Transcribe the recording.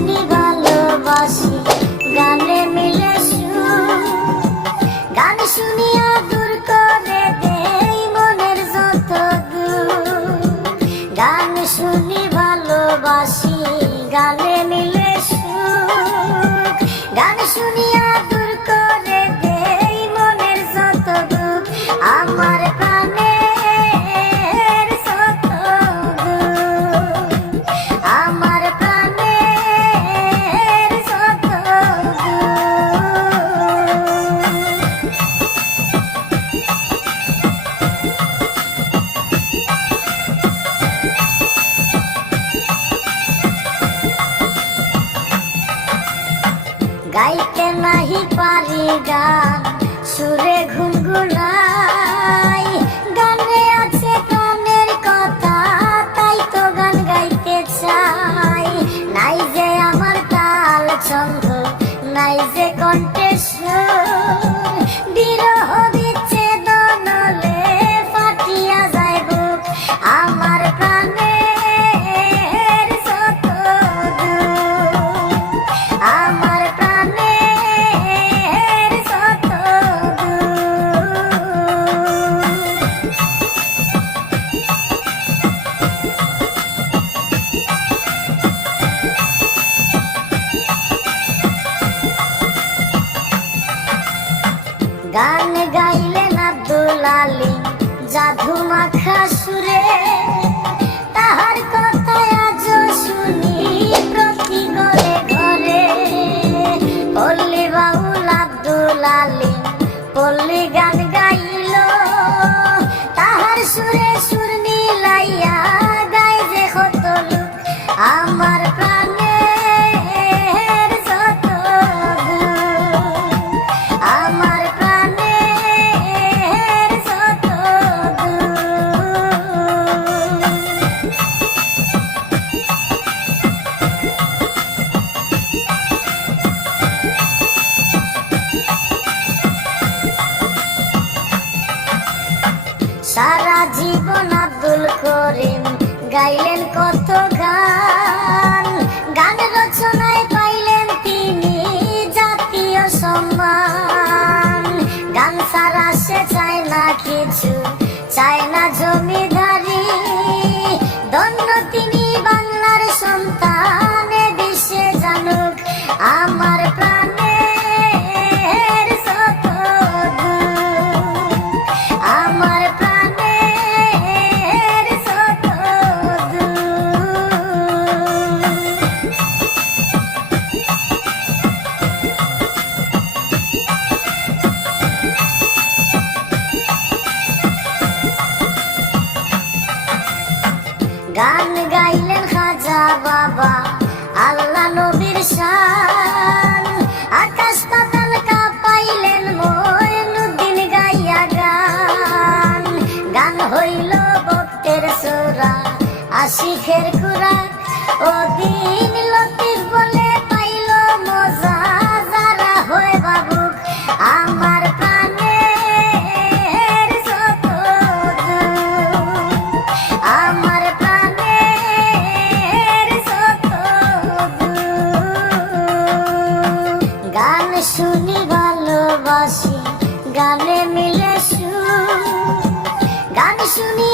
শুনি ভালোবাসি, গানে মিলে সুর। গান শুনিয়া দূর করে দেই মনের যত দুঃখ। গান শুনি ভালোবাসি, গানে মিলে সুর। গান শুনিয়া দূর করে দেই মনের যত দুঃখ। আমার প্রাণের যত দুঃখ, আমার প্রাণের যত দুঃখ। গাইতে নাহি পারি গান, সুরে গুনগুনাই। গানে আছে প্রাণের কথা, তাই তো গান গাইতে চাই। নাই যে আমার তাল ছন্দ, নাই যে কণ্ঠে সুর। বিরহ বিচ্ছেদন হলে ফাটিয়া যায় বুক। আমার প্রাণের যত দুঃখ, আমার প্রাণের যত দুঃখ। গান গাইলেন আব্দুল আলিম জাদু মাখা সুরে। তাহার কথায় আজ শুনি প্রতি ঘরে ঘরে। পল্লী বাউল আব্দুল আলিম পল্লী গান গাইল। তাহার সুরে সুর মিলাইয়া গায় যে কত লোক। আমার প্রাণের যত দুঃখ, আমার প্রাণের যত দুঃখ। সারা জীবন আব্দুল করিম গাইলেন কত গান। গান রচনায় পাইলেন তিনি জাতীয় সম্মান। গান ছাড়া সে চায় না কিছু, চায় না জমিদারি। ধন্য তিনি বাংলার সন্তান, এ বিশ্বে জানুক। আমার প্রাণের যত দুঃখ, আমার প্রাণের যত দুঃখ। গান গাইলেন খাজা বাবা, আল্লাহ নবীর শান। আকাশ পাতাল কাঁপাইলেন মঈনুদ্দিন গাইয়া গান। গান হইল ভক্তের সোরা, আশিকের খুরাক। ওদিন লতিফ বলে পাইল মজা, যারা হয় বাবুক। আমার প্রাণের যত দুঃখ, আমার প্রাণের যত দুঃখ। গান শুনি ভালোবাসি, গানে মিলে সুর। গান শুনি